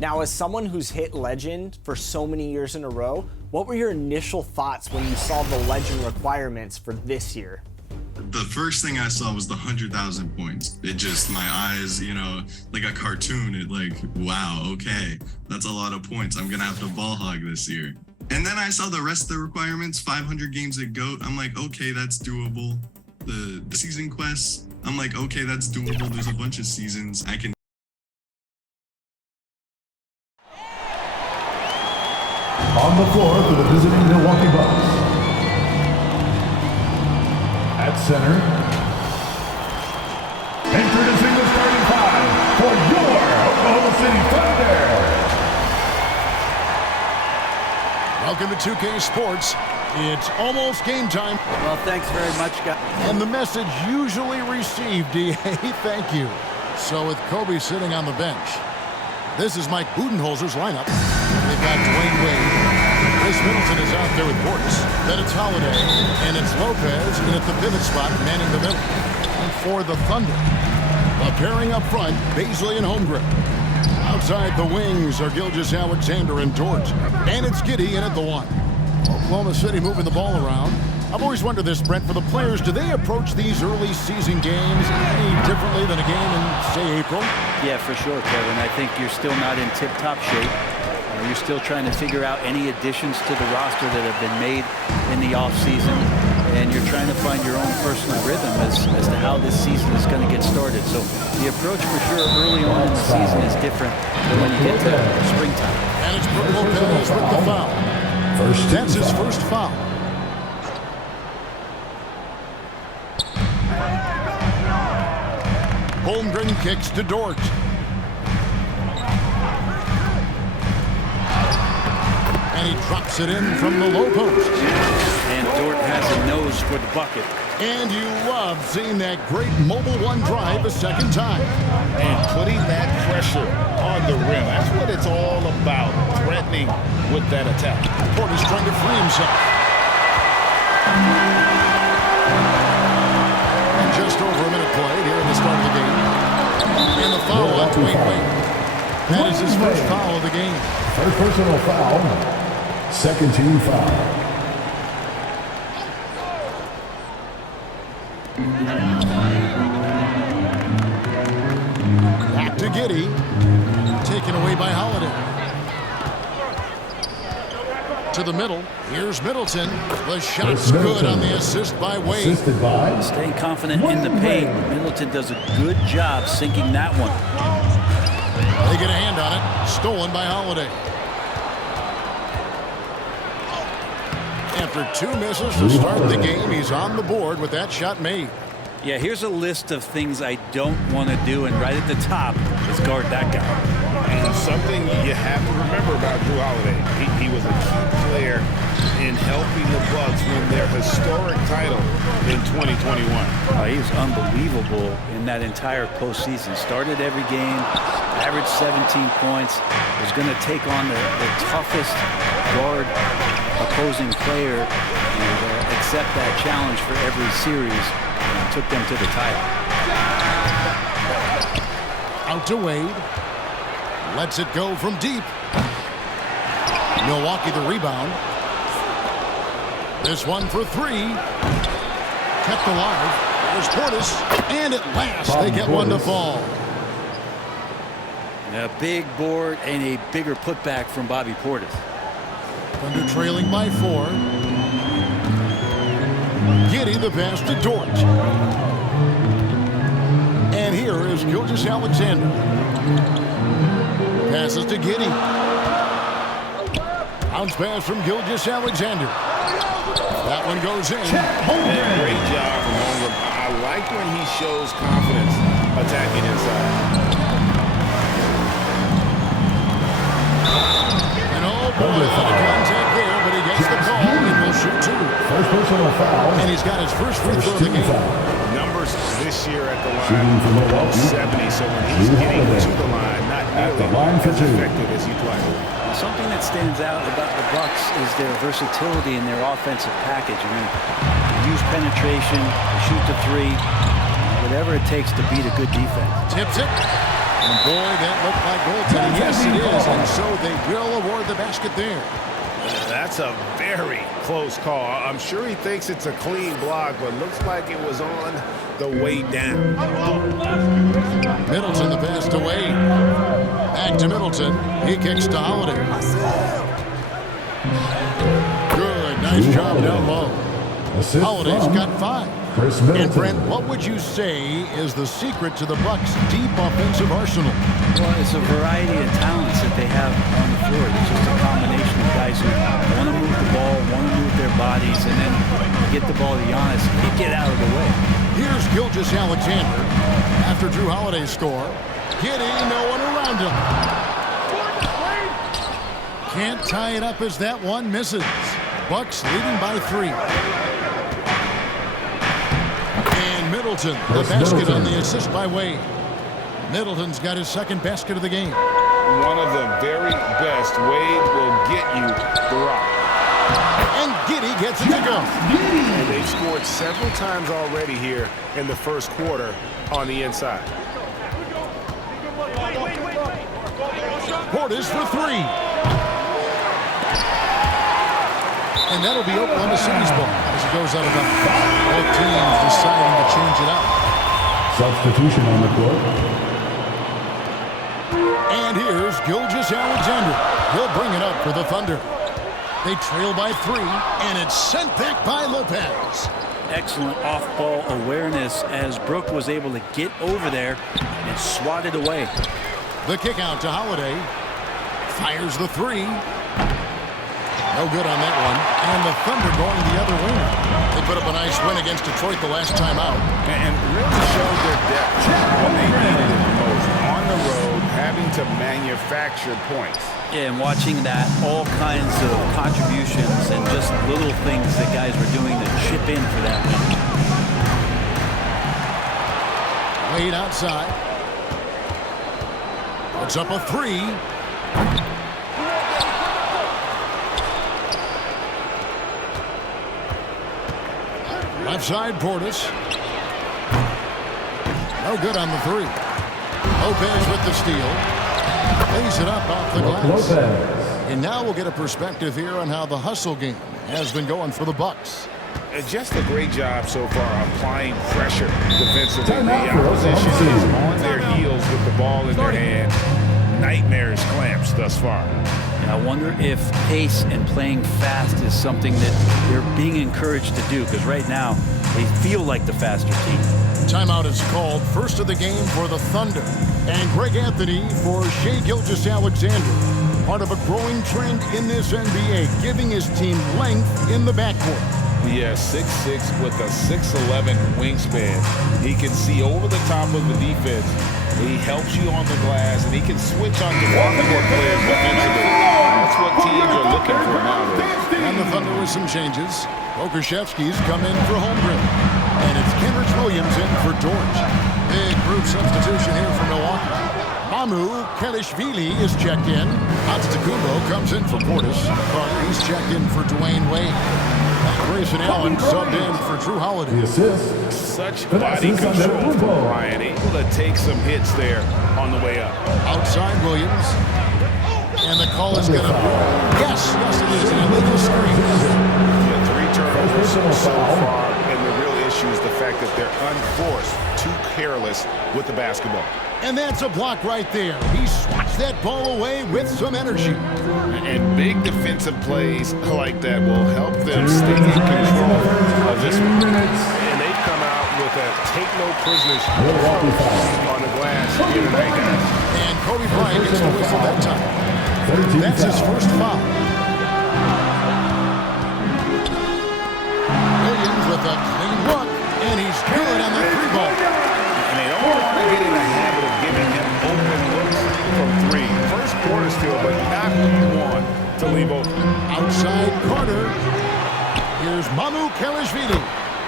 Now, as someone who's hit legend for so many years in a row, what were your initial thoughts when you saw the legend requirements for this year? The first thing I saw was the 100,000 points. It just, my eyes, like a cartoon, it like, wow, okay, that's a lot of points. I'm gonna have to ball hog this year. And then I saw the rest of the requirements, 500 games at GOAT. I'm like, okay, that's doable. The season quests, I'm like, okay, that's doable. There's a bunch of seasons. I can. On the floor for the visiting Milwaukee Bucks. At center, introducing the starting five for your Oklahoma City Thunder. Welcome to 2K Sports. It's almost game time. Well, thanks very much, guys. And the message usually received, DA, thank you. So with Kobe sitting on the bench, this is Mike Budenholzer's lineup. They've got Dwayne Wade. Chris Middleton is out there with Portis. Then it's Holiday. And it's Lopez in at the pivot spot, manning the middle. And for the Thunder, a pairing up front, Baisley and Holmgren. Outside the wings are Gilgeous-Alexander and Dort. And it's Giddey in at the one. Oklahoma City moving the ball around. I've always wondered this, Brent, for the players, do they approach these early season games any differently than a game in, say, April? Yeah, for sure, Kevin. I think you're still not in tip-top shape. You're still trying to figure out any additions to the roster that have been made in the offseason, and you're trying to find your own personal rhythm as to how this season is going to get started. So the approach for sure early on in the season is different than when you get to springtime. And it's Brook Lopez with the foul. That's his first foul. Holmgren kicks to Dort. And he drops it in from the low post. And Dort has a nose for the bucket. And you love seeing that great mobile one drive a second time. And putting that pressure on the rim. That's what it's all about, threatening with that attack. Portis trying to free himself. And just over a minute played here in the start of the game. And the foul on Dwayne Wade. That is his first foul of the game. First personal foul. Second team foul. Back to Giddey. Taken away by Holiday. To the middle. Here's Middleton. The shot's good on the assist by Wade. Assisted by. Staying confident in the paint. Middleton does a good job sinking that one. They get a hand on it. Stolen by Holiday. After two misses to start the game, he's on the board with that shot made. Yeah, here's a list of things I don't want to do, and right at the top is guard that guy. And something you have to remember about Jrue Holiday, he was a key player in helping the Bucks win their historic title in 2021. He was unbelievable in that entire postseason. Started every game, averaged 17 points, was going to take on the toughest guard opposing player and accept that challenge for every series, and took them to the title. Out to Wade. Lets it go from deep. Milwaukee the rebound. This one for three. Kept alive. There's Portis. And at last they get one to fall. A big board and a bigger putback from Bobby Portis. Thunder trailing by 4. Giddey the pass to Dort. And here is Gilgeous-Alexander. Passes to Giddey. Bounce pass from Gilgeous-Alexander. That one goes in. Great job from Holmgren. I like when he shows confidence attacking inside. And oh boy, a lot of contact there, but he gets the call and will shoot two. First personal foul. And he's got his first free throw of the game. Numbers this year at the line, below 70, so when he's getting to the line, not nearly as effective as he'd like. Something that stands out about the Bucks is their versatility in their offensive package. I mean, they use penetration, they shoot the three, whatever it takes to beat a good defense. Tips it. And boy, that looked like goaltending. Yes, it is. And so they will award the basket there. That's a very close call. I'm sure he thinks it's a clean block, but looks like it was on the way down. Middleton the pass to Wade. Back to Middleton. He kicks to Holiday. Good. Nice job down low. Holiday's got 5. And Brent, what would you say is the secret to the Bucks' deep offensive arsenal? Well, it's a variety of talents that they have on the floor. It's just a combination of guys who want to move the ball, want to move their bodies, and then get the ball to Giannis and get out of the way. Here's Gilgeous-Alexander after Jrue Holiday's score. Giddy, no one around him. Can't tie it up as that one misses. Bucks leading by 3. And Middleton, the basket on the assist by Wade. Middleton's got his second basket of the game. One of the very best. Wade will get you the rock. And Giddy gets it to go. And they've scored several times already here in the first quarter on the inside. Portis for 3. And that'll be Oklahoma City's ball as it goes out of bounds. Both teams deciding to change it up. Substitution on the court. And here's Gilgeous-Alexander. He'll bring it up for the Thunder. They trail by 3, and it's sent back by Lopez. Excellent off-ball awareness as Brook was able to get over there and swat it away. The kick out to Holiday. Fires the 3. No good on that one. And the Thunder going the other way. They put up a nice win against Detroit the last time out. And really showed their depth when they needed it the most. On the road, having to manufacture points. Yeah, and watching that, all kinds of contributions and just little things that guys were doing to chip in for that win. Wade outside. Puts up a 3. Left side, Portis. No good on the 3. Lopez with the steal. Lays it up off the glass. And now we'll get a perspective here on how the hustle game has been going for the Bucks. And just a great job so far applying pressure defensively. The opposition is on their heels with the ball in their hand. Nightmares clamps thus far. I wonder if pace and playing fast is something that they're being encouraged to do, because right now they feel like the faster team. Timeout is called. First of the game for the Thunder. And Greg Anthony for Shai Gilgeous-Alexander. Part of a growing trend in this NBA, giving his team length in the backcourt. Yeah, 6'6" with a 6'11" wingspan. He can see over the top of the defense. He helps you on the glass, and he can switch on the backcourt players defensively. That's what teams are looking for nowadays. And the Thunder with some changes. Pokusevski's come in for Holmgren. And it's Kenrich Williams in for George. Big group substitution here for Milwaukee. Mamu Kelishvili is checked in. Antetokounmpo comes in for Portis. Carter, he's checked in for Dwayne Wade. Grayson Allen subbed in for Jrue Holiday. The assist. Such body control from Ryan, able to take some hits there on the way up. Outside Williams. And the call is going to... Yes, it is. An illegal screen. Yeah, 3 turnovers so far, and the real issue is the fact that they're unforced, too careless with the basketball. And that's a block right there. He swats that ball away with some energy. And big defensive plays like that will help them stay in control of this one. And they've come out with a take no prisoners on the glass here tonight, guys. And Kobe Bryant gets the whistle that time. That's his first foul. Williams with a clean look, and he's good on the 3-ball. And they don't want to get in the habit of giving him open looks from 3. First quarter still, but not one to leave open. Outside Carter. Here's Mamu Kelishvili.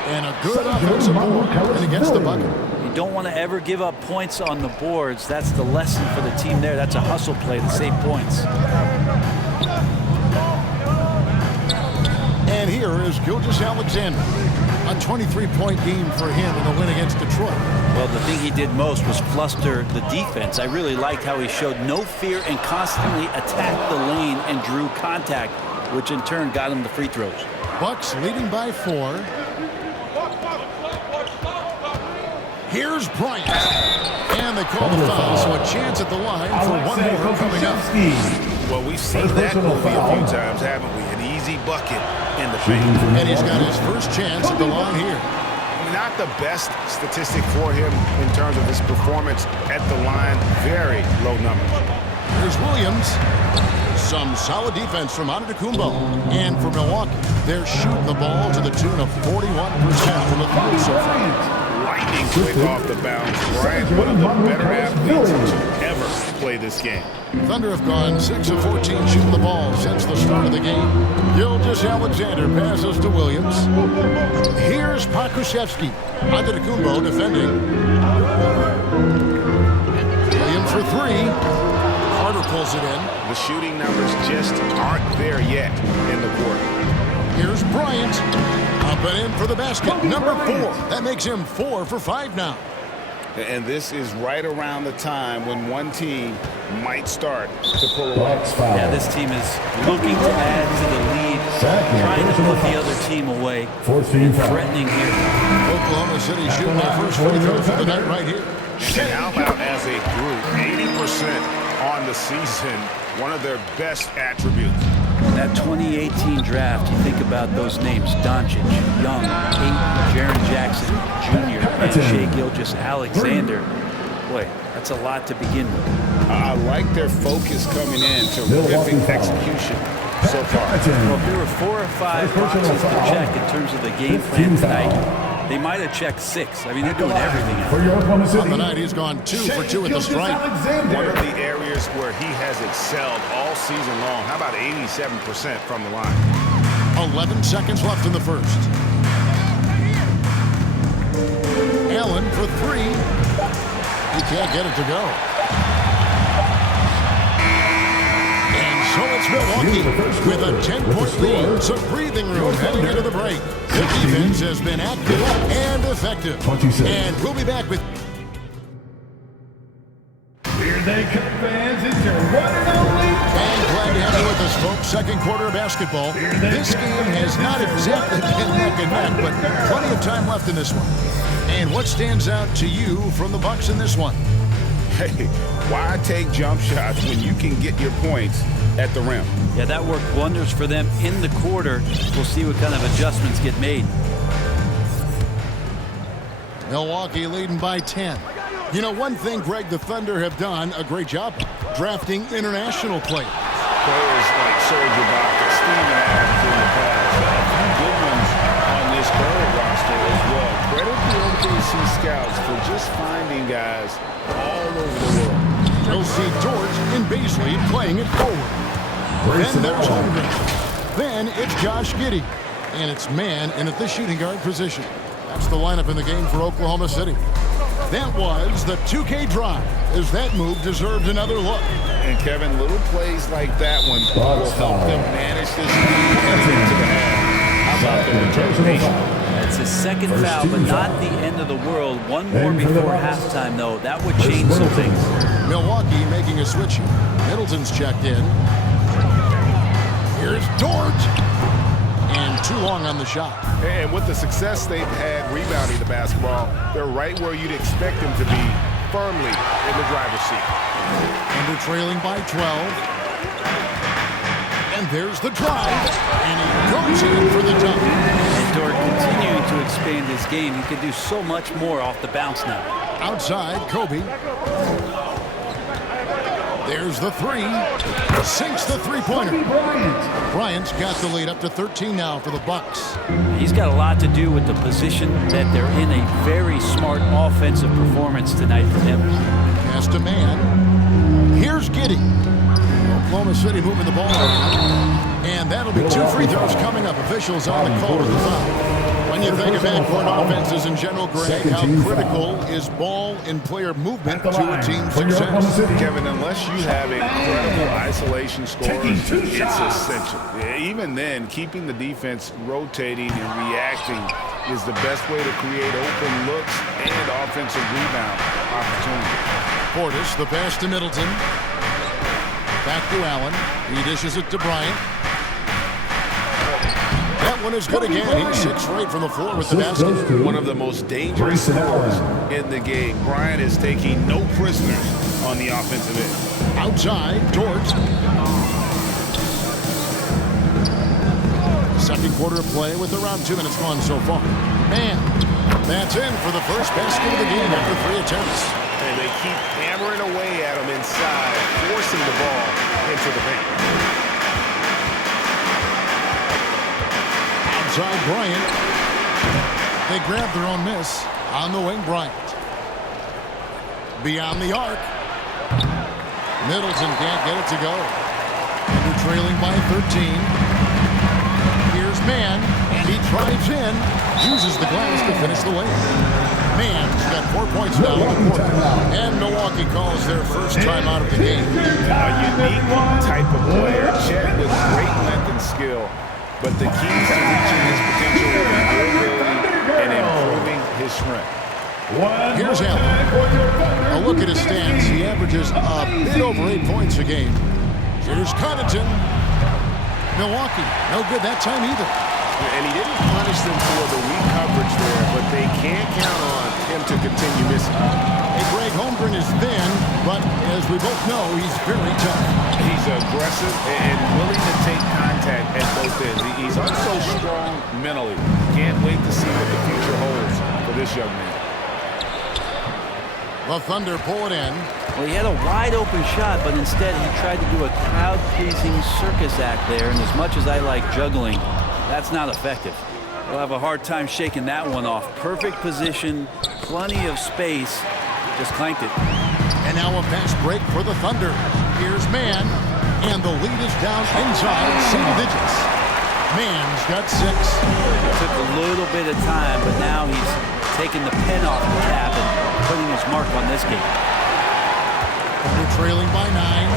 And a good offensive board and against the bucket. You don't want to ever give up points on the boards. That's the lesson for the team there. That's a hustle play to save points. And here is Gilgeous-Alexander. A 23-point game for him in the win against Detroit. Well, the thing he did most was fluster the defense. I really liked how he showed no fear and constantly attacked the lane and drew contact, which in turn got him the free throws. Bucks leading by 4. Here's Bryant. And they call the foul, so a chance at the line for one more coming up. Well, we've seen that movie a few times, haven't we? An easy bucket in the paint. And he's got his first chance at the line here. Not the best statistic for him in terms of his performance at the line. Very low numbers. Here's Williams. Some solid defense from Antetokounmpo. And for Milwaukee, they're shooting the ball to the tune of 41% from the field so far. Lightning quick off the bounce. Bryant, one of the better athletes to ever play this game. Thunder have gone 6 of 14 shooting the ball since the start of the game. Gilgeous-Alexander passes to Williams. Here's Pokusevski. Antetokounmpo defending. Williams for 3. Carter pulls it in. The shooting numbers just aren't there yet in the quarter. Here's Bryant. Up and in for the basket. Number 4. That makes him 4 for 5 now. And this is right around the time when one team might start to pull away. Yeah, this team is looking to add to the lead, trying to put the other team away, and threatening here. Oklahoma City shooting their first free throw for the night right here. And how about as a group, 80% on the season, one of their best attributes. That 2018 draft, you think about those names: Doncic, Young, Payton, Jaren Jackson Jr., and Shai Gilgeous-Alexander. Boy, that's a lot to begin with. I like their focus coming in, terrific execution so far. Well, if there were 4 or 5 boxes to check in terms of the game plan tonight, they might have checked 6. I mean, they're doing everything else. On the night, he's gone 2 for 2 at the strike. One of the areas where he has excelled all season long. How about 87% from the line? 11 seconds left in the first. Allen for 3. He can't get it to go. And so it's Milwaukee with a 10-point lead. Some breathing room heading into the break. The defense has been active and effective. 26. And we'll be back with... Here they come, fans. It's your one and only. And glad to have you with us, folks. Second quarter of basketball. This game has not exactly been neck and neck, but plenty of time left in this one. And what stands out to you from the Bucks in this one? Hey, why take jump shots when you can get your points at the rim? Yeah, that worked wonders for them in the quarter. We'll see what kind of adjustments get made. Milwaukee leading by 10. You know, one thing Greg, the Thunder have done a great job drafting international players. Players like Serge Ibaka, Steven Adams in the past. A few good ones on this current roster as well. Credit the OKC scouts for just finding guys all over the world. You'll see George and Beasley playing it forward. Then there's Holmgren. Then it's Josh Giddey. And it's man in at the shooting guard position. That's the lineup in the game for Oklahoma City. That was the 2K drive, as that move deserved another look. And Kevin, little plays like that one will help them manage this lead heading into the half. How about the determination? It's a second foul, but not the end of the world. One more before halftime, though. That would change some things. Milwaukee making a switch. Middleton's checked in. Here's George. And too long on the shot. And with the success they've had rebounding the basketball, they're right where you'd expect them to be, firmly in the driver's seat. Under trailing by 12. And there's the drive. And he goes in for the dunk. And Dort continuing to expand his game. He can do so much more off the bounce now. Outside, Kobe. There's the 3. Sinks the three-pointer. Bryant's got the lead up to 13 now for the Bucks. He's got a lot to do with the position that they're in. A very smart offensive performance tonight for them. Pass to man. Here's Giddey. Oklahoma City moving the ball around. And that'll be 2 free throws coming up. Officials on the call to the foul. When you think of backcourt offenses in general, Greg, how critical is ball and player movement to a team's success? Kevin, unless you have incredible isolation scores, it's essential. Even then, keeping the defense rotating and reacting is the best way to create open looks and offensive rebound opportunities. Portis, the pass to Middleton. Back to Allen. He dishes it to Bryant. That one is good again. He's 6 right from the floor with the basket. One of the most dangerous scores in the game. Bryant is taking no prisoners on the offensive end. Outside, Dort. Second quarter of play with around 2 minutes gone so far. Man, that's in for the first basket of the game after 3 attempts. And they keep hammering away at him inside, forcing the ball into the paint. Outside Bryant. They grab their own miss. On the wing, Bryant. Beyond the arc. Middleton can't get it to go. And they're trailing by 13. Here's Mann, and he drives in. Uses the glass to finish the win. Mann's got 4 points now in the quarter. And Milwaukee calls their first time out of the game. A unique type of player. Chet with great length and skill. But the keys to reaching his potential will be durability and improving his strength. Here's Allen. A look at his stats. He averages a bit over 8 points a game. Here's Connaughton. Milwaukee, no good that time either. And he didn't punish them for the weak coverage there, but they can't count on him to continue missing. Hey, Greg, Holmgren is thin, but as we both know, he's very tough. He's aggressive and willing to take contact at both ends. He's also strong mentally. Can't wait to see what the future holds for this young man. The Thunder pull it in. Well, he had a wide open shot, but instead he tried to do a crowd-pleasing circus act there, and as much as I like juggling, that's not effective. We'll have a hard time shaking that one off. Perfect position, plenty of space, just clanked it. And now a fast break for the Thunder. Here's Mann, and the lead is down inside single digits. Mann's got 6. It took a little bit of time, but now he's taking the pen off the cap and putting his mark on this game. They're trailing by 9.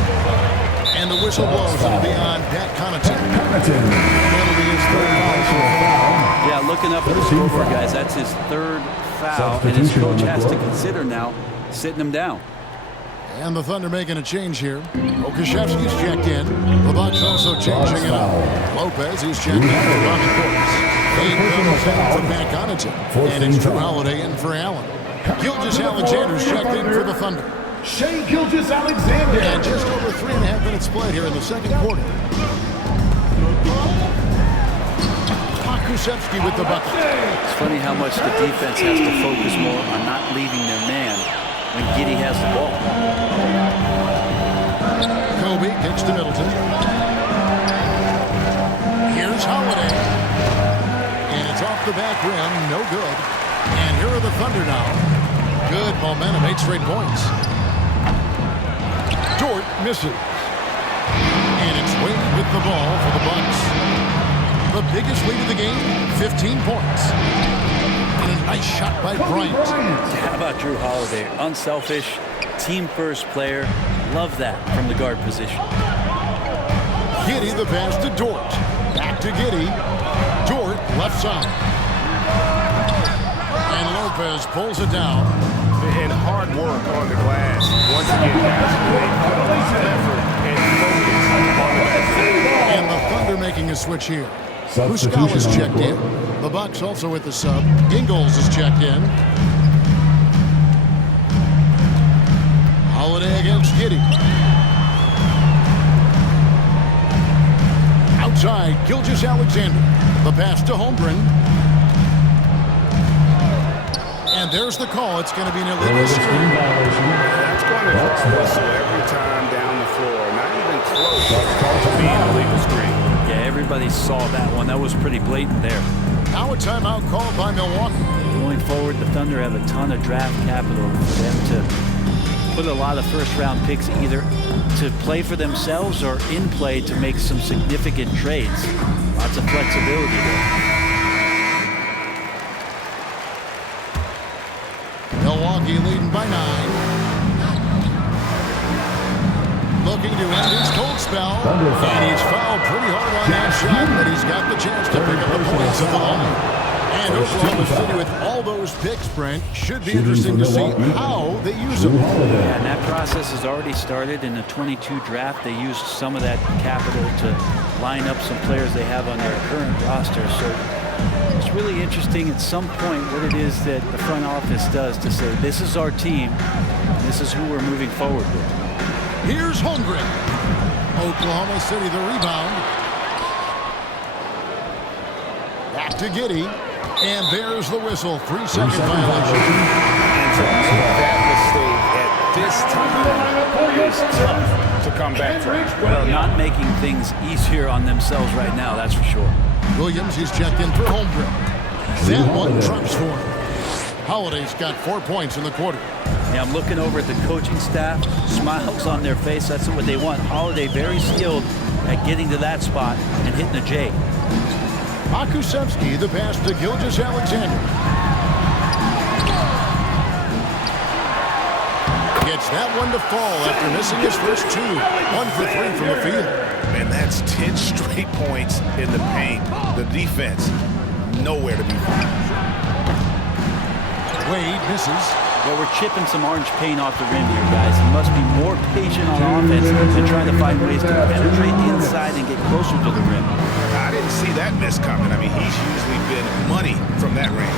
And the whistle blows. It'll be on Pat Connaughton. That'll be his 3rd foul. Yeah, looking up at the scoreboard, guys, that's his 3rd foul, and his coach has to consider now sitting him down. And the Thunder making a change here. Okashevsky's checked in. The Bucks also changing it up. Lopez is checked in for Bobby Portis. 8 comes in for Pat Connaughton. And it's Jrue Holiday in for Allen. Gilgeous-Alexander's checked in for the Thunder. Shai Gilgeous-Alexander. And just over 3.5 minutes played here in the second quarter. Okashevsky with the bucket. It's funny how much the defense has to focus more on not leaving their man when Giddey has the ball. Kobe kicks to Middleton. Here's Holiday. And it's off the back rim. No good. And here are the Thunder now. Good momentum. 8 straight points. Dort misses. And it's Wade with the ball for the Bucks. The biggest lead of the game, 15 points. And a nice shot by Bryant. How about Jrue Holiday? Unselfish, team-first player. Love that from the guard position. Giddey the pass to Dort. Back to Giddey. Dort left side. And Lopez pulls it down. And hard work on the glass. Once again, guys, they put a lot of effort and focus on the glass. And the Thunder making a switch here. Muscala's checked in. The Bucks also with the sub. Ingles is checked in. Holiday against Giddey. Outside, Gilgeous-Alexander. The pass to Holmgren. And there's the call. It's going to be an illegal screen. That's going to draw a whistle every time down the floor. Not even close to being an illegal screen. Yeah, everybody saw that one. That was pretty blatant there. Now a timeout called by Milwaukee. Going forward, the Thunder have a ton of draft capital for them to put a lot of first-round picks either to play for themselves or in play to make some significant trades. Lots of flexibility there. Milwaukee leading by 9. Looking to end his cold spell. And he's fouled pretty hard on that shot, but he's got the chance to pick up the points at the line. And Oklahoma City with all those picks, Brent, should be interesting to see how they use them. Yeah, and that process has already started in the 22 draft. They used some of that capital to line up some players they have on their current roster. So it's really interesting at some point what it is that the front office does to say, this is our team, this is who we're moving forward with. Here's Holmgren. Oklahoma City the rebound. Back to Giddey. And there's the whistle. 3-second violation. And to make that mistake at this time is tough to come back from. Well, not making things easier on themselves right now, that's for sure. Williams is checked in for Holmgren. That one drops for him. Holiday's got 4 points in the quarter. Yeah, I'm looking over at the coaching staff. Smiles on their face. That's what they want. Holiday very skilled at getting to that spot and hitting a J. Makusevsky, the pass to Gilgeous-Alexander. Gets that one to fall after missing his first 2. 1 for 3 from the field. And that's 10 straight points in the paint. The defense, nowhere to be found. Wade misses. Well, we're chipping some orange paint off the rim here, guys. He must be more patient on offense and trying to find ways to penetrate inside and get closer to the rim. I didn't see that miss coming. I mean, he's usually been money from that range.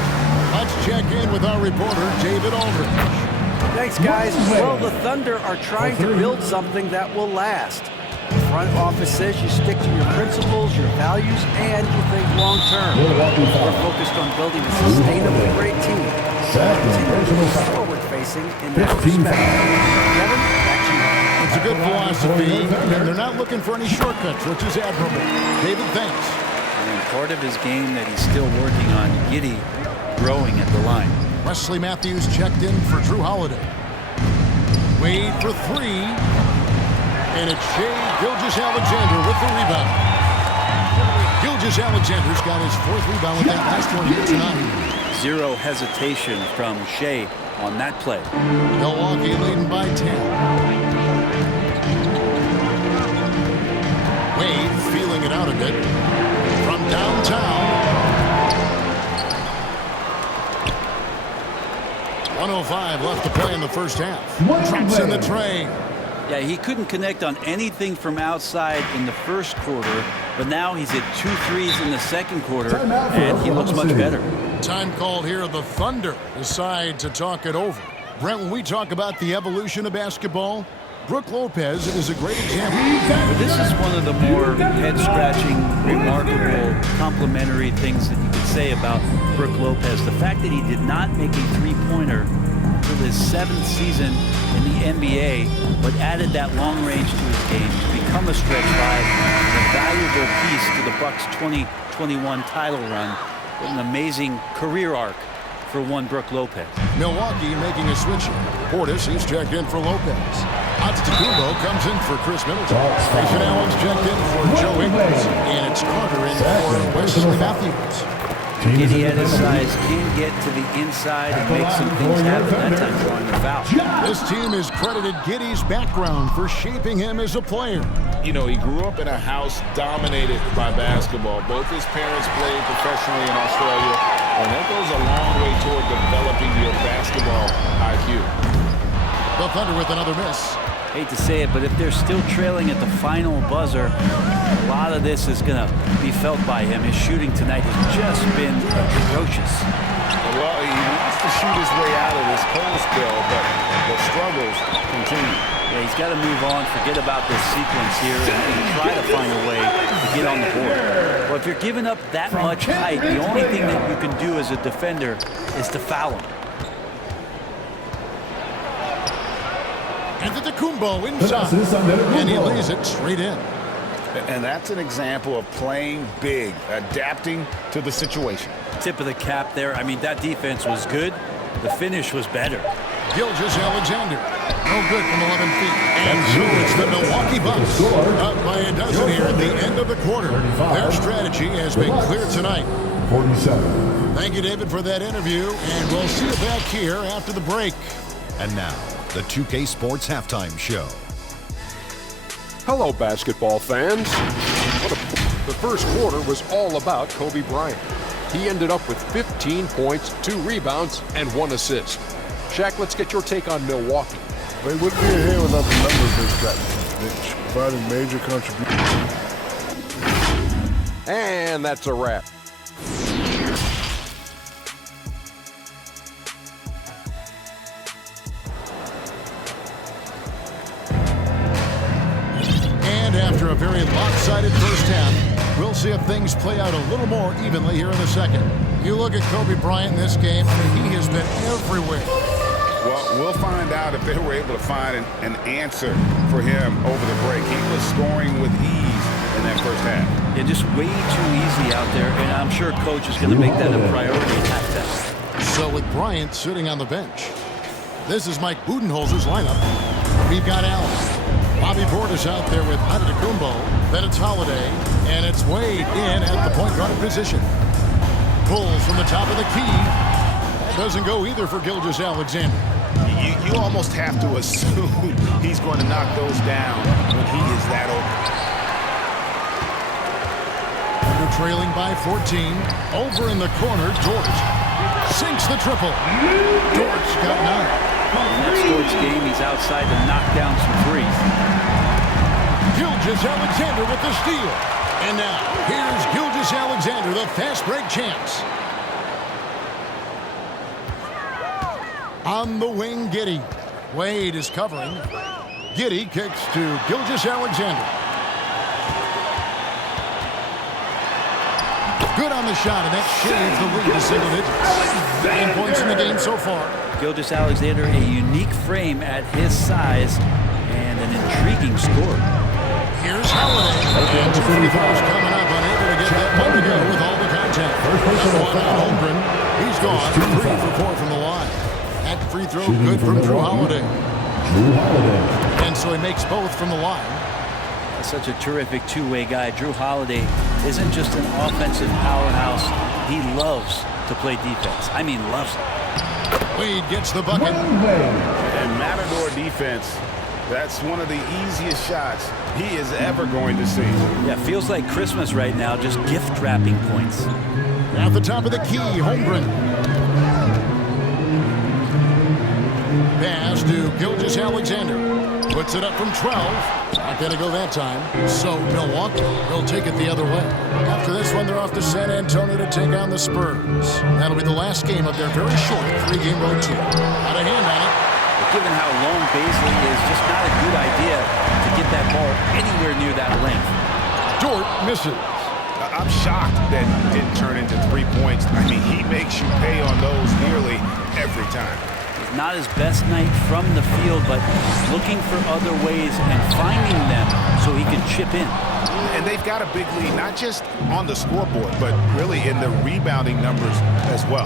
Let's check in with our reporter, David Aldridge. Thanks, guys. Well, the Thunder are trying to build something that will last. The front office says you stick to your principles, your values, and you think long term. We're focused on building a sustainable, great team. Forward-facing in that respect. Kevin, back to you. It's a good philosophy, and they're not looking for any shortcuts, which is admirable. David, thanks. And part of his game that he's still working on, Giddey growing at the line. Wesley Matthews checked in for Jrue Holiday. Wade for 3. And it's Shai Gilgeous-Alexander with the rebound. Gilgeous-Alexander's got his 4th rebound with that last one here tonight. Zero hesitation from Shai on that play. Milwaukee leading by 10. Wade feeling it out a bit from downtown. 1:05 left to play in the first half. Drops in the train. Yeah, he couldn't connect on anything from outside in the first quarter, but now he's at 2 threes in the second quarter, and he looks much better. Time called here. The Thunder decide to talk it over. Brent, when we talk about the evolution of basketball, Brook Lopez is a great example. This is one of the more head-scratching, remarkable, complimentary things that you could say about Brook Lopez. The fact that he did not make a three-pointer until his 7th season in the NBA, but added that long range to his game to become a stretch 5, and a valuable piece to the Bucks' 2021 title run. What an amazing career arc for one Brook Lopez. Milwaukee making a switch here. Portis is checked in for Lopez. Antetokounmpo comes in for Chris Middleton. Grayson Allen's checked in for Joe Ingles. And it's Carter in for Wesley Matthews. Giddey at his size can get to the inside and make some things happen, that time drawing the foul. This team has credited Giddey's background for shaping him as a player. You know, he grew up in a house dominated by basketball. Both his parents played professionally in Australia, and that goes a long way toward developing your basketball IQ. The Thunder with another miss. Hate to say it, but if they're still trailing at the final buzzer, a lot of this is going to be felt by him. His shooting tonight has just been atrocious. Well, he wants to shoot his way out of this cold spell, but the struggles continue. Yeah, he's got to move on, forget about this sequence here, and try to find a way to get on the board. Well, if you're giving up that much height, the only thing that you can do as a defender is to foul him. Antetokounmpo inside, and he lays it straight in. And that's an example of playing big, adapting to the situation. Tip of the cap there. I mean, that defense was good. The finish was better. Gilgeous-Alexander, no good from 11 feet. And so it's the Milwaukee Bucks up by a dozen here at the end of the quarter. Their strategy has been clear tonight. 47. Thank you, David, for that interview, and we'll see you back here after the break. And now, the 2K Sports Halftime Show. Hello, basketball fans. The first quarter was all about Kobe Bryant. He ended up with 15 points, 2 rebounds, and 1 assist. Shaq, let's get your take on Milwaukee. They wouldn't be ahead without the numbers they've got. They provided major contributions. And that's a wrap. And after a very lopsided first half, we'll see if things play out a little more evenly here in the second. You look at Kobe Bryant in this game, I mean, he has been everywhere. Well, we'll find out if they were able to find an answer for him over the break. He was scoring with ease in that first half. Yeah, just way too easy out there, and I'm sure coach is going to make that a priority at halftime. So with Bryant sitting on the bench, this is Mike Budenholzer's lineup. We've got Allen. Bobby Portis out there with Antetokounmpo. Then it's Holiday, and it's Wade in at the point guard position. Pulls from the top of the key. That doesn't go either for Gilgeous-Alexander. You almost have to assume he's going to knock those down when he is that open. Under trailing by 14. Over in the corner, Dort sinks the triple. Dort's got 9. In that Dort's game, he's outside to knock down some threes. Gilgeous-Alexander with the steal. And now, here's Gilgeous-Alexander, the fast break champs. On the wing, Giddey. Wade is covering. Giddey kicks to Gilgeous-Alexander. Good on the shot, and that shaves the lead to single digits. 9 points in the game so far. Gilgeous-Alexander, a unique frame at his size and an intriguing score. Here's Holiday. And 2 free throws coming up, unable to get that one to go with all the contact. One on Holmgren. He's gone 3 for 4 from the line. That free throw good from Jrue Holiday. And so he makes both from the line. Such a terrific two-way guy. Jrue Holiday isn't just an offensive powerhouse. He loves to play defense. I mean, loves it. Wade gets the bucket. And Matador defense, that's one of the easiest shots he is ever going to see. Yeah, feels like Christmas right now, just gift wrapping points. At the top of the key, Holmgren. Pass to Gilgeous-Alexander. Puts it up from 12. Not going to go that time. So Milwaukee will take it the other way. After this one, they're off to San Antonio to take on the Spurs. That'll be the last game of their very short 3-game road trip. Got a hand on it. But given how long Baisley is, just not a good idea to get that ball anywhere near that length. Dort misses. I'm shocked that it didn't turn into 3 points. I mean, he makes you pay on those nearly every time. Not his best night from the field, but looking for other ways and finding them so he can chip in. And they've got a big lead, not just on the scoreboard, but really in the rebounding numbers as well.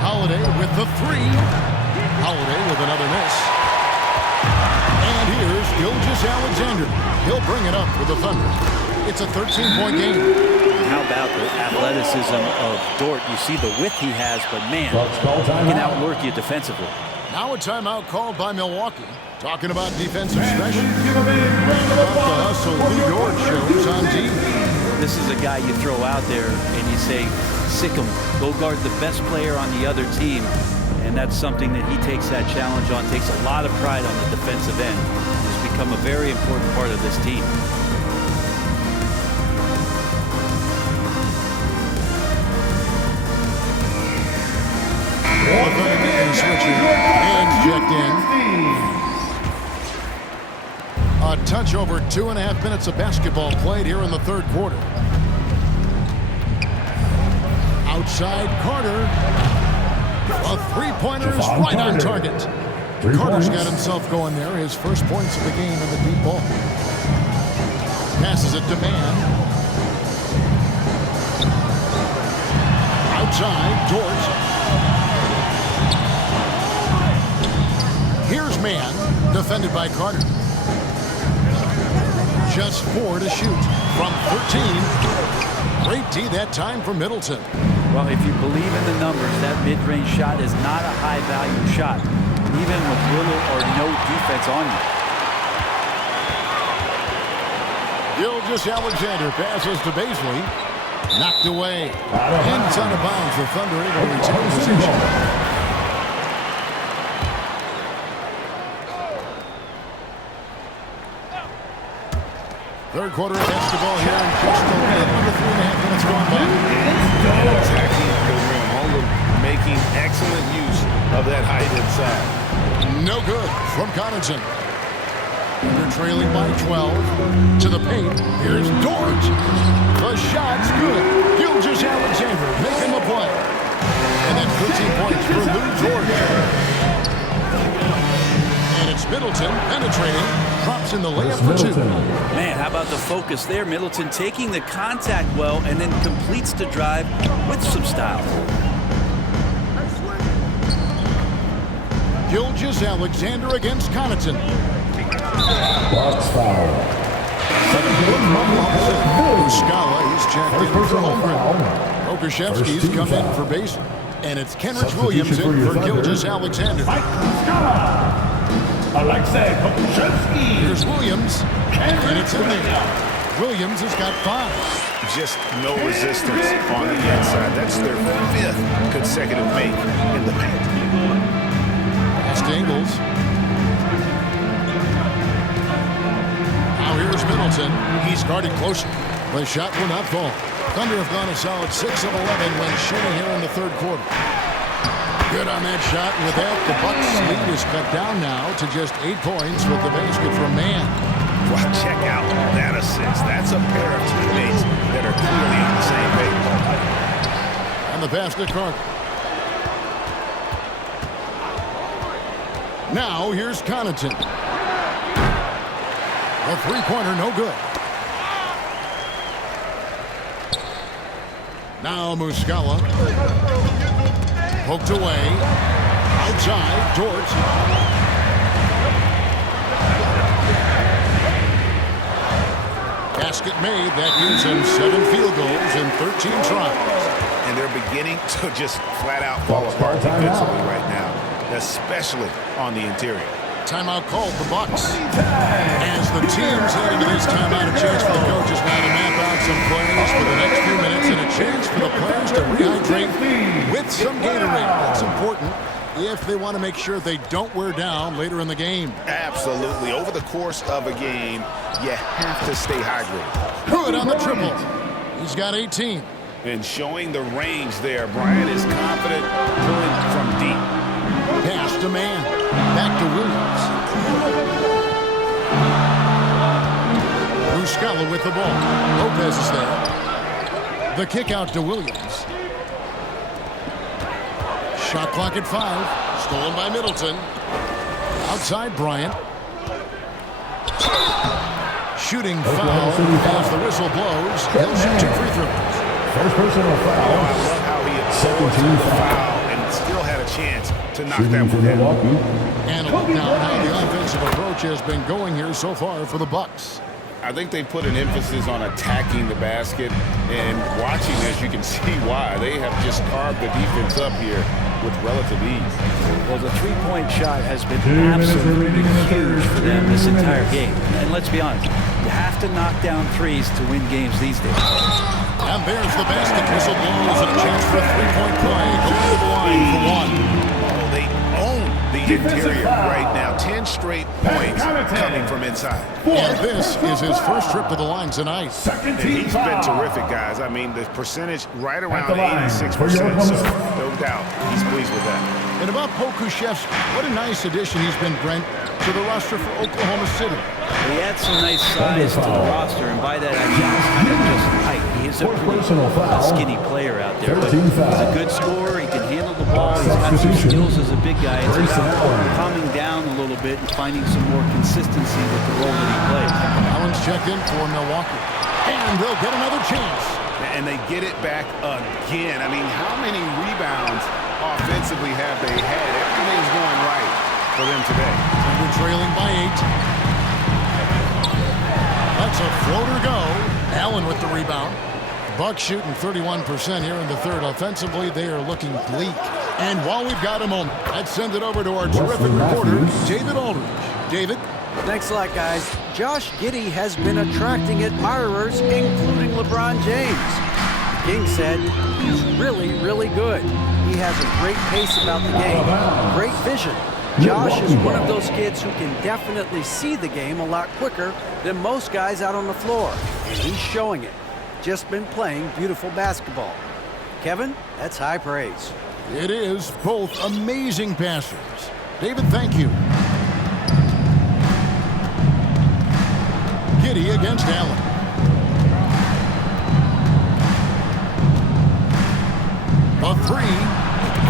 Holiday with the 3. Holiday with another miss. And here's Gilgeous-Alexander. He'll bring it up for the Thunder. It's a 13-point game. How about the athleticism of Dort? You see the width he has, but man, he can outwork you defensively. Now a timeout called by Milwaukee. Talking about defensive special. About the hustle Lou Dort shows on D. This is a guy you throw out there and you say, sick him, go guard the best player on the other team. And that's something that he takes that challenge on, takes a lot of pride on the defensive end. He's become a very important part of this team. And checked in. A touch over 2.5 minutes of basketball played here in the third quarter. Outside Carter. A three-pointer is right on target. Carter's got himself going there. His first points of the game in the deep ball. Passes it to Mann. Outside, Dort. Here's Mann, defended by Carter. Just 4 to shoot from 13. Great D that time for Middleton. Well, if you believe in the numbers, that mid-range shot is not a high-value shot, even with little or no defense on you. Gilgeous-Alexander passes to Baisley. Knocked away. And it's out of bounds. The Thunder able to retain possession. Third quarter basketball here in just under 3.5 minutes gone by. Attacking the rim. Holmgren making excellent use of that height inside. No good from Connaughton. They're trailing by 12. To the paint. Here's Dort. The shot's good. Gilgeous-Alexander making the play. And then 13 points for Lou Dort. And it's Middleton penetrating. Drops in the layup for two. Man, how about the focus there? Middleton taking the contact well and then completes the drive with some style. Gilgeous-Alexander against Connaughton. Box foul. Muscala, he's checked in for Holmgren. Pokuševski's come in for Basin. And it's Kenrich Williams in for Gilgeous-Alexander. Alexei Pokuševski. Here's Williams. And it's in there. Williams has got 5. Just no resistance on the inside. That's their 5th consecutive make in the paint. Pass to Ingles. Now here's Middleton. He's guarded closer. The shot will not fall. Thunder have gone a solid 6 of 11 when shooting here in the third quarter. Good on that shot. And with that, the Bucks' lead is cut down now to just 8 points with the basket from Mann. Well, check out that assist. That's a pair of teammates that are clearly on the same page. And the pass to Carter. Now here's Connaughton. A three-pointer, no good. Now Muscala. Poked away. Outside, Dort. Basket made. That gives him 7 field goals in 13 tries. And they're beginning to just flat out fall apart defensively right now, especially on the interior. Timeout called the Bucks. As the teams head into this timeout, a chance for the coaches now to map out some plays for the next few minutes and a chance for the players to rehydrate with some Gatorade. That's important if they want to make sure they don't wear down later in the game. Absolutely. Over the course of a game, you have to stay hydrated. Good on the triple. He's got 18. And showing the range there, Bryant is confident pulling from deep. Pass to Mann. Back to Williams. Muscala with the ball. Lopez is there. The kick out to Williams. Shot clock at 5. Stolen by Middleton. Outside Bryant. Shooting foul as the whistle blows. He'll shoot 2 free throws. First personal foul. I love how he absorbed the foul and still had a chance to knock that one down. And look now how the offensive approach has been going here so far for the Bucks. I think they put an emphasis on attacking the basket, and watching this, you can see why. They have just carved the defense up here with relative ease. Well, the three-point shot has been absolutely huge for them this entire game. And let's be honest, you have to knock down threes to win games these days. And there's the basket. Whistle blows and a chance for a three-point play. Going to the line for 1. Oh, they own the interior right now. 10 straight points coming from inside. And this is his first trip to the line tonight. And he's been terrific, guys. I mean, the percentage right around 86%, so no doubt he's pleased with that. And about Pokuševski, what a nice addition he's been, Brent, to the roster for Oklahoma City. He adds some nice size to the roster, and by that I mean kind of just height. He is a pretty skinny player out there, but he's a good scorer. He can handle the ball. He's got some skills as a big guy. It's about calming down a little bit and finding some more consistency with the role that he plays. Allen's checked in for Milwaukee, and they'll get another chance. And they get it back again. I mean, how many rebounds offensively have they had? Everything's going right for them today. They're trailing by 8. That's a floater go. Allen with the rebound. Bucks shooting 31% here in the third. Offensively, they are looking bleak. And while we've got a moment, let's send it over to our terrific reporter, David Aldridge. David? Thanks a lot, guys. Josh Giddey has been attracting admirers, including LeBron James. The King said he's really, really good. He has a great pace about the game, great vision. Josh is one of those kids who can definitely see the game a lot quicker than most guys out on the floor, and he's showing it. Just been playing beautiful basketball. Kevin, that's high praise. It is. Both amazing passers. David, thank you. Giddey against Allen. A three.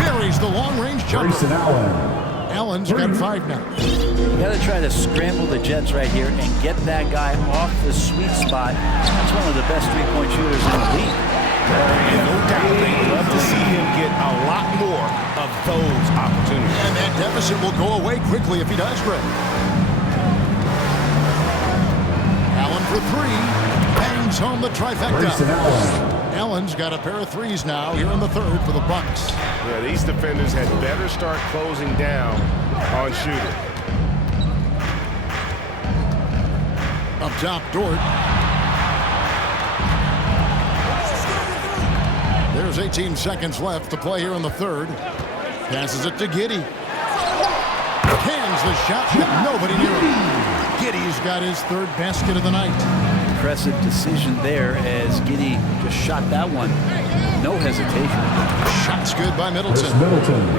Buries the long-range jumper. Allen's got 5 now. You got to try to scramble the Jets right here and get that guy off the sweet spot. That's one of the best three-point shooters in the league. And no doubt they'd love to see him get a lot more of those opportunities. And that deficit will go away quickly if he does, Greg. Allen for 3. Bangs home the trifecta. Allen's got a pair of threes now here in the third for the Bucks. Yeah, these defenders had better start closing down on shooting. Up top, Dort. There's 18 seconds left to play here in the third. Passes it to Giddey. Cans the shot with nobody near him. Giddey's got his third basket of the night. Impressive decision there as Giddey just shot that one. No hesitation. Shot's good by Middleton.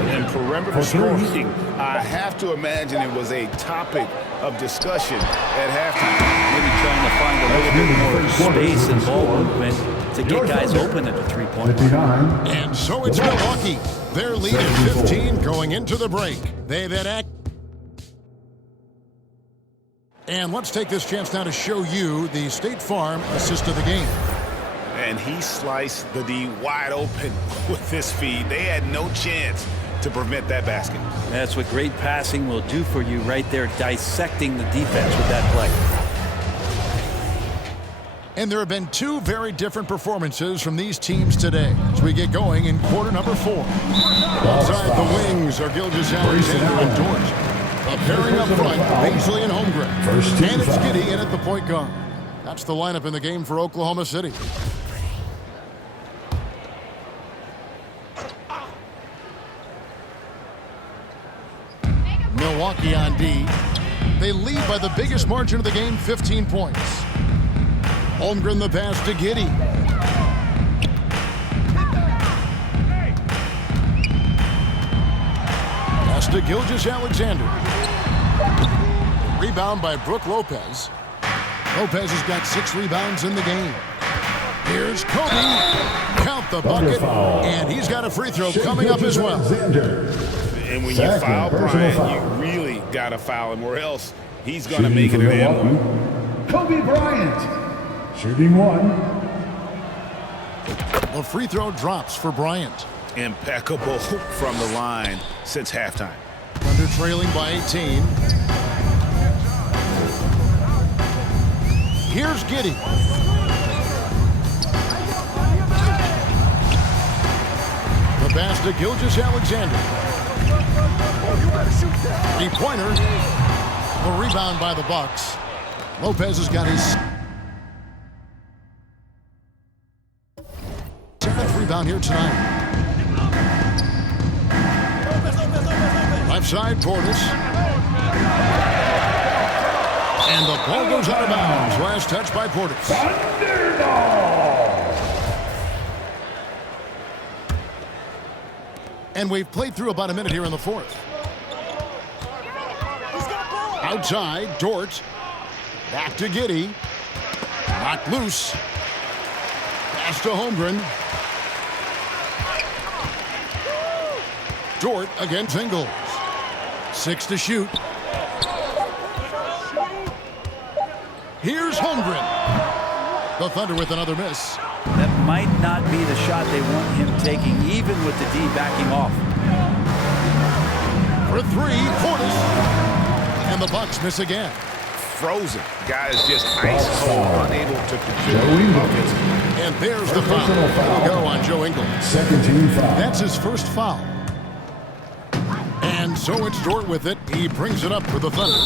And perimeter scoring, I have to imagine it was a topic of discussion at halftime. Maybe trying to find a little bit more space and ball movement to get guys open at the three-point line. And so it's Milwaukee. Their lead is 15 going into the break. They've had And let's take this chance now to show you the State Farm assist of the game. And he sliced the D wide open with his feed. They had no chance to prevent that basket. That's what great passing will do for you right there, dissecting the defense with that play. And there have been 2 very different performances from these teams today as we get going in quarter number 4. Outside the wings are Gilgeous-Alexander and Dort. Pairing up front, Beasley and Holmgren. And it's Giddey in at the point guard. That's the lineup in the game for Oklahoma City. Milwaukee on D. They lead by the biggest margin of the game, 15 points. Holmgren the pass to Giddey. Pass to Gilgeous-Alexander. Rebound by Brook Lopez. Lopez has got 6 rebounds in the game. Here's Kobe. Count the bucket. And he's got a free throw coming up as well. And when you foul Bryant, you really got to foul him, or else he's going to make it an M1. Kobe Bryant, shooting 1. The free throw drops for Bryant. Impeccable from the line since halftime. Thunder trailing by 18. Here's Giddey. The pass to Gilgeous-Alexander. 3-pointer. The rebound by the Bucks. Lopez has got his 7th rebound here tonight. Left side, Portis. And the ball goes out of bounds. Last touch by Portis. And we've played through about a minute here in the fourth. Outside, Dort. Back to Giddey. Knocked loose. Pass to Holmgren. Dort against Ingles. 6 to shoot. Here's Holmgren. The Thunder with another miss. That might not be the shot they want him taking, even with the D backing off. For 3, Portis. And the Bucks miss again. Frozen. Guys just ice cold, unable to contribute offensively. And there's the foul. That'll go on Joe Ingles. Second team foul. That's his first foul. And so it's Dort with it. He brings it up for the Thunder.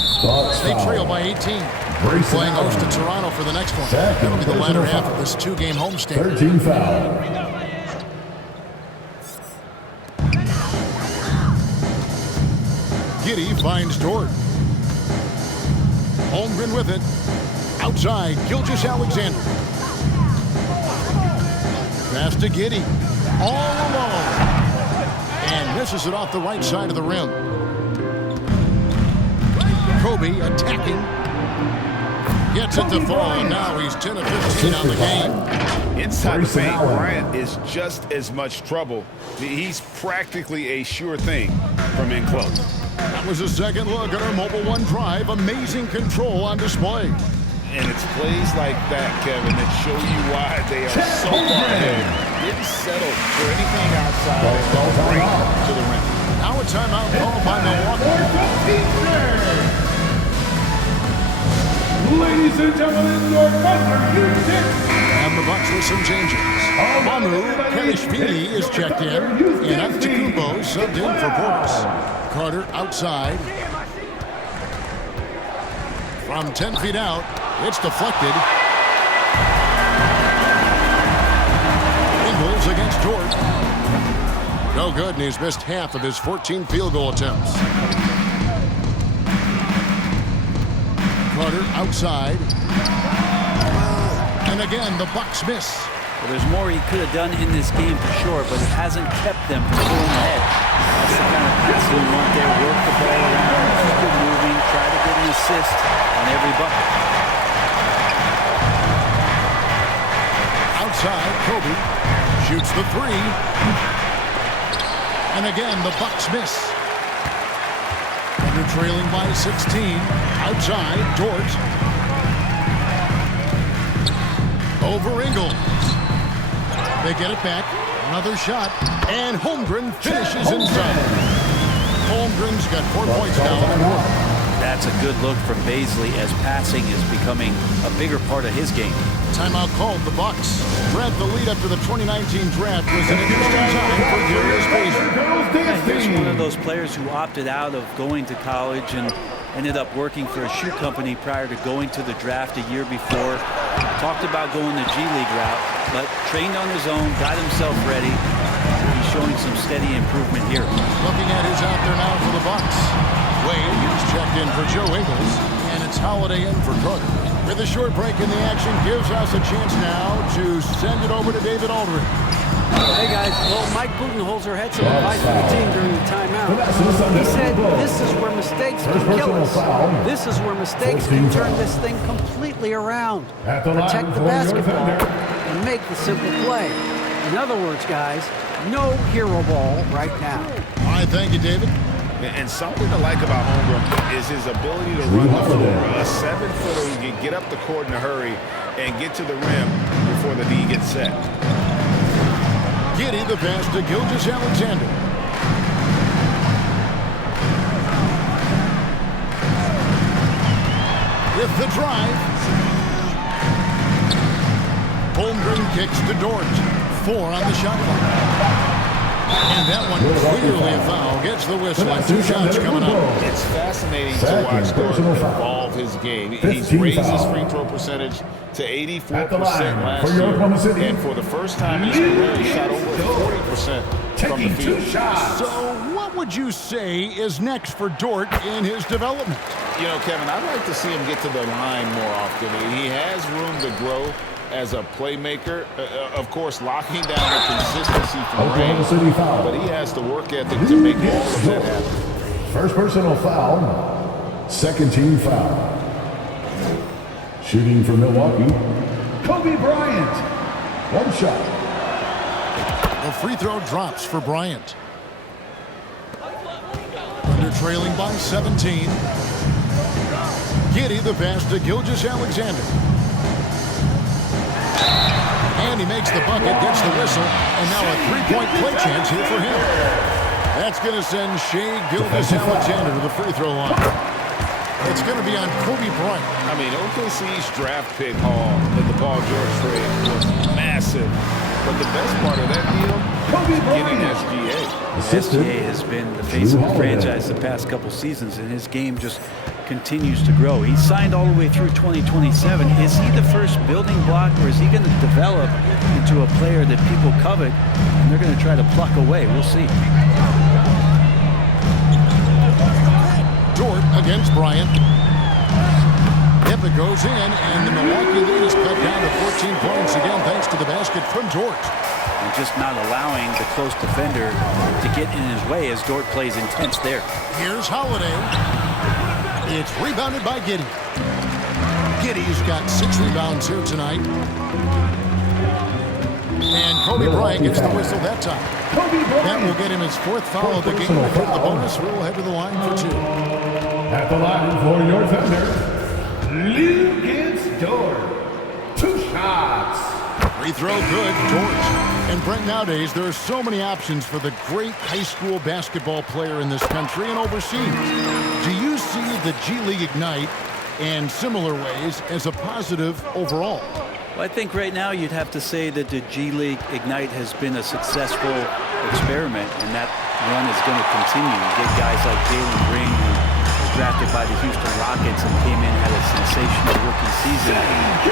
They trail by 18. Playing host to Toronto for the next one. That'll be the latter half of this two-game homestand. 13 foul. Giddey finds Dort. Holmgren with it. Outside, Gilgeous-Alexander. Pass to Giddey. All alone. And misses it off the right side of the rim. Kobe attacking. Gets it to fall, and now he's 10 of 15 on the game. Inside the paint, Bryant is just as much trouble. He's practically a sure thing from in close. That was a second look at our Mobile One drive. Amazing control on display. And it's plays like that, Kevin, that show you why they are so far ahead. Didn't settle for anything outside and go right to the rim. Now a timeout called by Milwaukee. Ladies and gentlemen, your Thunder Houston. And the Bucks with some changes. Manu Kanishvili is checked in. And Antetokounmpo subbed in for Portis. Carter outside. From 10 feet out, it's deflected. Ingles against Dort. No good, and he's missed half of his 14 field goal attempts. Carter outside. And again, the Bucks miss. Well, there's more he could have done in this game for sure, but it hasn't kept them from pulling ahead. That's the kind of passing you want there. Work the ball around, keep it moving, try to get an assist on every bucket. Outside, Kobe shoots the three. And again, the Bucks miss. Thunder trailing by 16. Outside, Dort. Over Ingles. They get it back. Another shot. And Holmgren finishes inside. Holmgren's got 4 points now on the board. That's a good look from Baisley as passing is becoming a bigger part of his game. Timeout called the Bucks. Brad, the lead up to the 2019 draft was an interesting time for Darius Baisley. Here's one of those players who opted out of going to college and ended up working for a shoe company prior to going to the draft a year before. Talked about going the G League route, but trained on his own, got himself ready. He's showing some steady improvement here. Looking at who's out there now for the Bucks. Wade, he's checked in for Joe Ingles, and it's Holiday in for Cook. With a short break in the action, gives us a chance now to send it over to David Aldridge. Hey guys, well, Mike Budenholzer had some advice for the team during the timeout. He said this is where mistakes can kill us. This is where mistakes can turn this thing completely around. Protect the basketball and make the simple play. In other words, guys, no hero ball right now. All right, thank you, David. And something to like about Holmgren is his ability to run the floor. A 7-footer who can get up the court in a hurry and get to the rim before the D gets set. Giddey the pass to Gilgeous-Alexander. With the drive. Holmgren kicks to Dort. 4 on the shot clock. And that one clearly a foul. Gets the whistle and 2 shots coming up. It's fascinating to watch Dort evolve his game. He's raised his free throw percentage to 84% last year. And for the first time in his career, he shot over 40% from the field. So what would you say is next for Dort in his development? You know, Kevin, I'd like to see him get to the line more often. He has room to grow as a playmaker, of course, locking down the consistency from range, but he has the work ethic to make all of that happen. First personal foul, second team foul. Shooting for Milwaukee, Kobe Bryant. 1 shot. The free throw drops for Bryant. Thunder trailing by 17. Giddey the pass to Gilgeous-Alexander. And he makes the bucket, gets the whistle, and now a 3-point play chance here for him. That's going to send Shai Gilgeous-Alexander to the free throw line. It's going to be on Kobe Bryant. I mean, OKC's draft pick haul in the Paul George trade was massive. But the best part of that deal is getting SGA. SGA has been the face of the franchise the past couple seasons, and his game just continues to grow. He signed all the way through 2027. Is he the first building block, or is he going to develop into a player that people covet and they're going to try to pluck away? We'll see. Dort against Bryant. If it goes in, and the Milwaukee lead is cut down to 14 points again thanks to the basket from Dort. And just not allowing the close defender to get in his way as Dort plays intense there. Here's Holiday. It's rebounded by Giddey. Giddey's got 6 rebounds here tonight. And Kobe Bryant gets the whistle that time. That will get him his 4th foul of the game. If the bonus, we'll head to the line for 2. At the line for your Thunder, Lucas Dort. 2 shots. Free throw good, Dort. And Brent, nowadays there are so many options for the great high school basketball player in this country and overseas. Do you see the G League Ignite and similar ways as a positive overall? Well, I think right now you'd have to say that the G League Ignite has been a successful experiment, and that run is going to continue. You get guys like Jalen Green, who was drafted by the Houston Rockets and came in, had a sensational rookie season.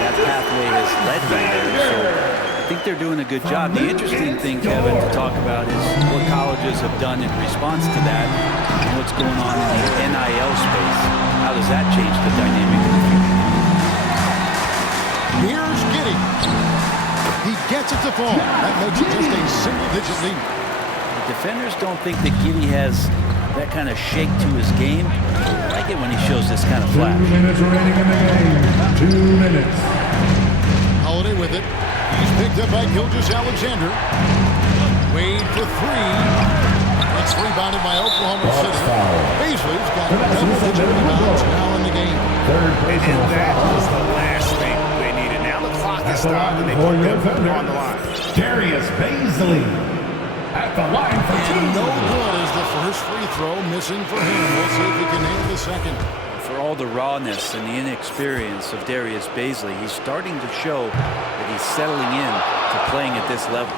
That pathway has led him there, so I think they're doing a good job. The interesting thing, Kevin, to talk about is what colleges have done in response to that and what's going on in the NIL space. How does that change the dynamic in the future? Here's Giddey. He gets it to fall. That makes it just a single-digit lead. The defenders don't think that Giddey has that kind of shake to his game. I like it when he shows this kind of flash. 2 minutes remaining in the game. 2 minutes. Holiday with it. He's picked up by Gilgeous-Alexander. Wade for 3. It's rebounded by Oklahoma City. Paisley's got double-digit rebounds now in the game. And that was the last thing they needed. Now the clock is stopped, and they put them on the line. Darius Baisley at the line for 2. And no good is the first free throw missing for him. We'll see if he can nail the second. For all the rawness and the inexperience of Darius Baisley, he's starting to show that he's settling in to playing at this level.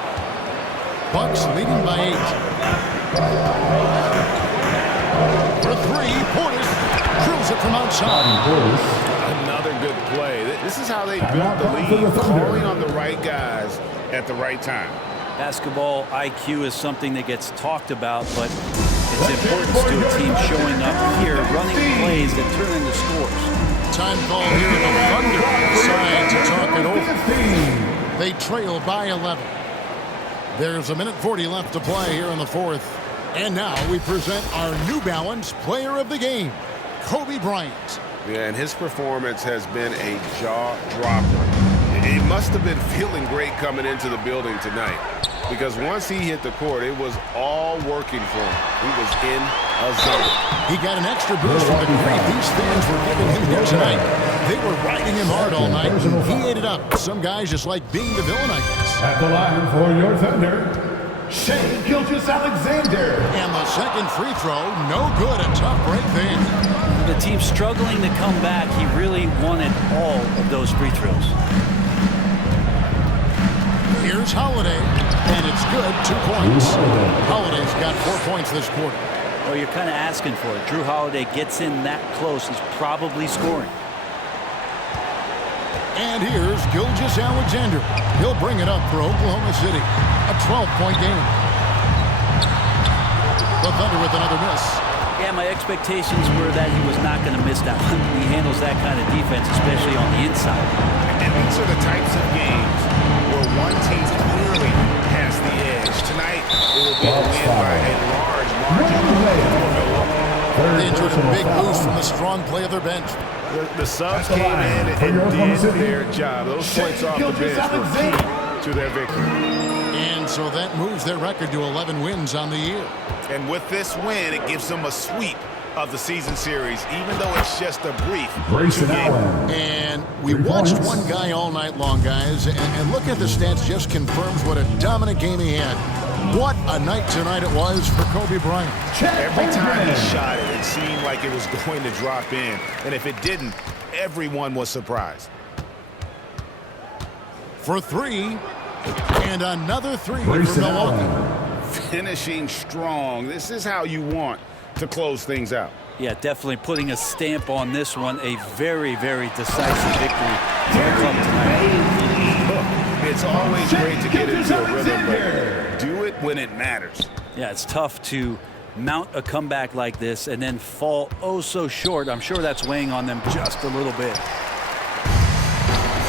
Bucks leading by 8. For 3, Portis drills it from outside. Another good play. This is how they built the lead, calling on the right guys at the right time. Basketball IQ is something that gets talked about, but its importance to a team showing up here, running plays that turn into scores. Time call here, the Thunder decide to talk it over. They trail by 11. There's 1:40 left to play here in the 4th. And now we present our New Balance Player of the Game, Kobe Bryant. Yeah, and his performance has been a jaw-dropper. He must have been feeling great coming into the building tonight, because once he hit the court, it was all working for him. He was in a zone. He got an extra boost from the grief these fans were giving him here tonight. They were riding him hard all night. He ate it up. Some guys just like being the villain, I guess. At the line for your Thunder, Shea Gilgeous-Alexander. And the second free throw, no good. A tough break there. The team struggling to come back. He really wanted all of those free throws. Here's Holiday, and it's good, 2 points. Holiday's got 4 points this quarter. Well, you're kind of asking for it. Jrue Holiday gets in that close. He's probably scoring. And here's Gilgeous-Alexander. He'll bring it up for Oklahoma City. A 12-point game. The Thunder with another miss. Yeah, my expectations were that he was not going to miss that one. He handles that kind of defense, especially on the inside. And these are the types of games where one team clearly has the edge. Tonight, it will be a win by a large margin. They enjoyed a big boost from the strong play of their bench. The subs came in and did their job. Those points off the bench were key to their victory. And so that moves their record to 11 wins on the year. And with this win, it gives them a sweep of the season series, even though it's just a brief. Grayson Allen. And we watched one guy all night long, guys, and looking at the stats just confirms what a dominant game he had. What a night tonight it was for Kobe Bryant. Every time he shot it, it seemed like it was going to drop in. And if it didn't, everyone was surprised. For three, and another three for Milwaukee. Finishing strong. This is how you want to close things out. Yeah, definitely putting a stamp on this one. A very, very decisive victory for the club tonight. Look, it's always great to get into a rhythm, but do it when it matters. Yeah, it's tough to mount a comeback like this and then fall oh so short. I'm sure that's weighing on them just a little bit.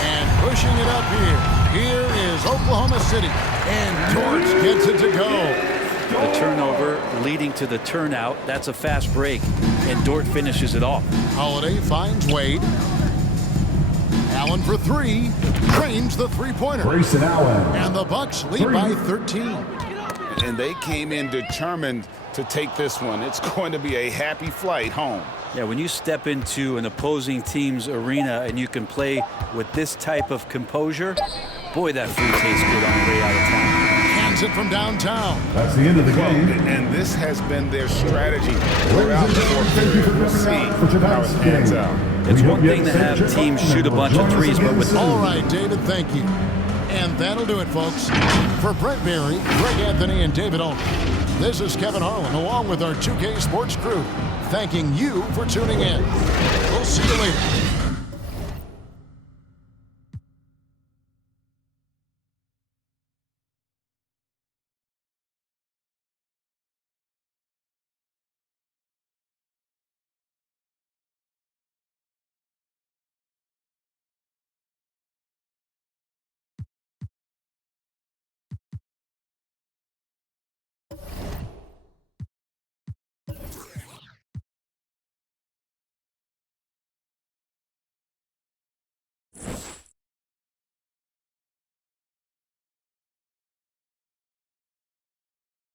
And pushing it up here. Here is Oklahoma City. And Torch gets it to go. The turnover leading to the turnout. That's a fast break, and Dort finishes it off. Holiday finds Wade. Allen for three. Drains the three-pointer. Grayson Allen. And the Bucks lead by 13. And they came in determined to take this one. It's going to be a happy flight home. Yeah, when you step into an opposing team's arena and you can play with this type of composure, boy, that food tastes good on the way out of town. Hands it from downtown. That's the end of the game. And this has been their strategy throughout the fourth period. We'll see how it pans out. It's one thing to have teams shoot a bunch of threes, but with all right, David, thank you. And that'll do it, folks. For Brent Berry, Greg Anthony, and David Olney, this is Kevin Harlan, along with our 2K Sports crew, thanking you for tuning in. We'll see you later.